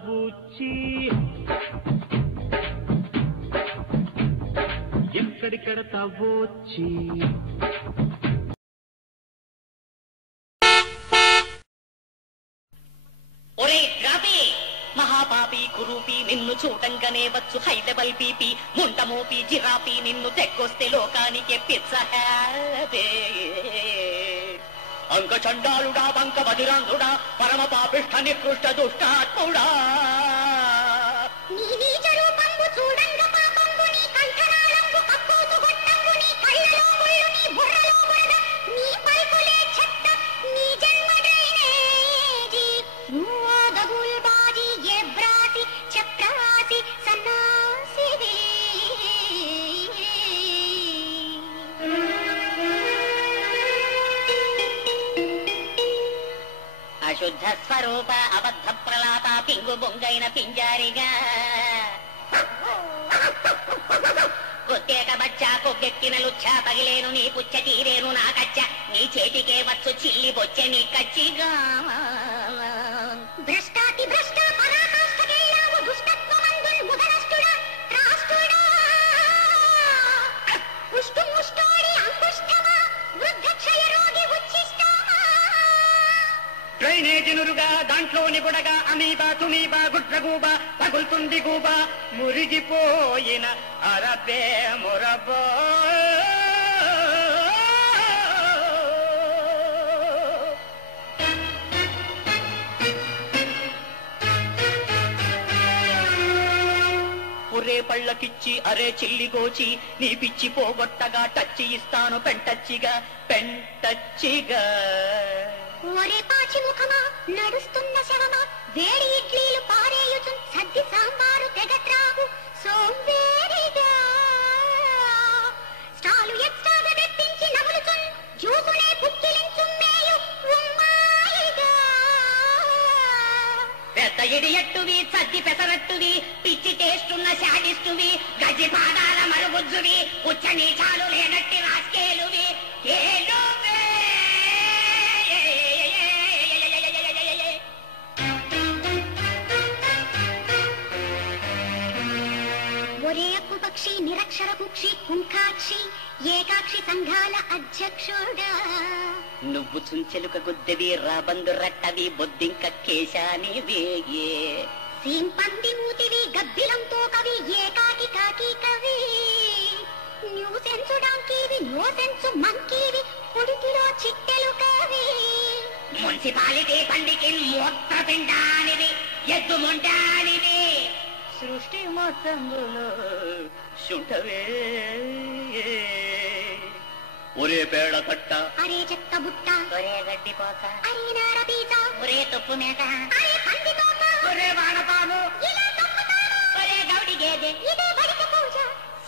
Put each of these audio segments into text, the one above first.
బూచి ఎక్కడికెడతావోచి ఒరే డ్రాపీ మహాపాపి కురూపి నిన్ను చూడంగానే వచ్చు హై లెవెల్ పీపీ ముంటమోపి జిరాపి నిన్ను తెగ్గొస్తే లోకానికి పిచ్చే అంక చండాలుడా బంక బదిరాంధుడా పరమ పాపిష్ఠ నికృష్ట దుష్టాత్ముడా అశుద్ధ స్వరూప అబద్ధ ప్రలాప పింగు బొంగైన పింజారిగా కొత్తేక బచ్చా కొగ్గెక్కిన లుచ్చా పగిలేను నీ పుచ్చ తీరేను నా కచ్చ నీ చేతికే వచ్చు చిల్లి బొచ్చె నీ కచ్చిగా భ్రష్టాతి భ్రష్ట పరాకాష్ఠకెళ్ళావు దుష్టత్వమందుల్ ముదనష్టుడా త్రాష్టుడా ముష్టు ముష్టోడి అంగుష్టమా వృద్ధక్షయ రోగి ఉచ్చిష్టమా డ్రైనేజీ నురుగా దాంట్లోని బుడగా అమీబా తుమీబా గుడ్రగూబా పగులుతుంది గూబా మురిగిపోయిన అరపే మురబో ఒరే పళ్ళకిచ్చి అరే చిల్లి గోచి నీ పిచ్చి పోగొట్టగా టచ్చి ఇస్తాను పెంటచ్చిగా పెంటచ్చిగా ఒరే పాచి ముఖమా నడుస్తున్న శవమా వేడి ఇడ్లీలు పారేయుచు సద్ది సాంబారు తెగట్రావు సోంబేరిగా స్టాలు ఎక్స్ట్రాగా తెప్పించి నములుచున్ జ్యూసునే పుక్కిలించు మేయు ఉమ్మాయిగా పెద్ద ఇడియట్టువి సద్ది పెసరట్టువి పిచ్చి టేస్టున్న శాడిస్టువి గజ్జి పాదాల మరుగుజ్జువి ఉచ్చ నీచాలు లేనట్టి రాస్కేలువి ఒరే అప్పు పక్షి నిరక్షర కుక్షి కుంకాక్షి ఏకాక్షి సంఘాల అధ్యక్షుడా నువ్వు చుంచెలుక గుద్దవి రాబందు రట్టవి బొద్దింక కేశాని వేగే సీంపంది మూతివి గబ్బిలంతో కవి ఏకాకి కాకి కవి న్యూసెన్సు డాంకీవి నోసెన్సు మంకీవి పొడికిలో చిట్టెలు కవి మున్సిపాలిటీ పండికి మూత్ర పిండానివి ఎద్దు ముండానివి సృష్టి మొత్తంలో శుంఠవే ఒరే పేడ కట్ట అరే చెక్క బుట్ట ఒరే గడ్డి పోత అరే నార పీత ఒరే తొప్పు మేక అరే పంది తోక ఒరే వానపాము ఇలా తొక్కుతాను ఒరే గౌడి గేదె ఇదే బడిక పూజ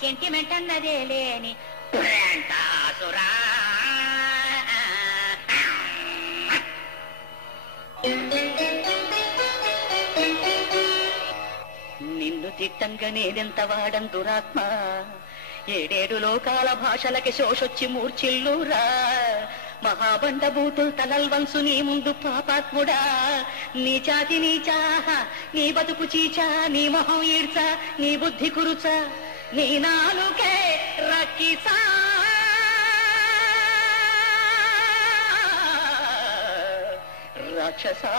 సెంటిమెంట్ అన్నదే లేని సురా నిన్ను తిట్టంగా నేనెంత వాడం దురాత్మ ఏడేడు లోకాల భాషలకి శోషొచ్చి మూర్చిల్లురా మహాబండ బూతుల్ తలల్ వంసు నీ ముందు పాపాత్ముడా నీ చాతి నీచా నీ బతుకు చీచా నీ మొహం ఈడ్చా నీ బుద్ధి కురుచా నీ నాలుకే రక్కిసా రాక్షసా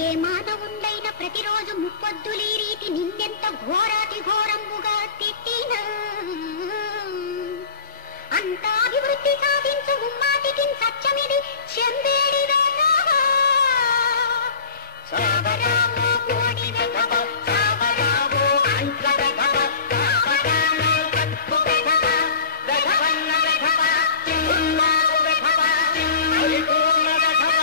ఏ మానవుండైన ప్రతిరోజు ముప్పొద్దులీ రీతి నిన్నెంత ఘోరాతి ఘోరంబుగా తిట్టినా అంతా అభివృద్ధి సాధించు ఉమ్మాటికి సత్యమిది చెందేడి వేగవా సావరామో కోడి వెధవ సావరామో అంక వెధవ సావరామో కత్పు వెధవ వెధవన్న వెధవ ఉన్నావు వెధవ అలిపూర్ణ వెధవ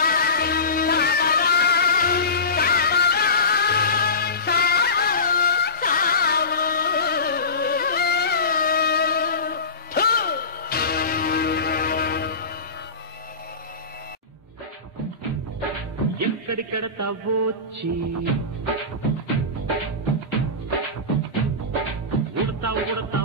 ఎక్కడికెడతావోచి ఉడతా ఉడతా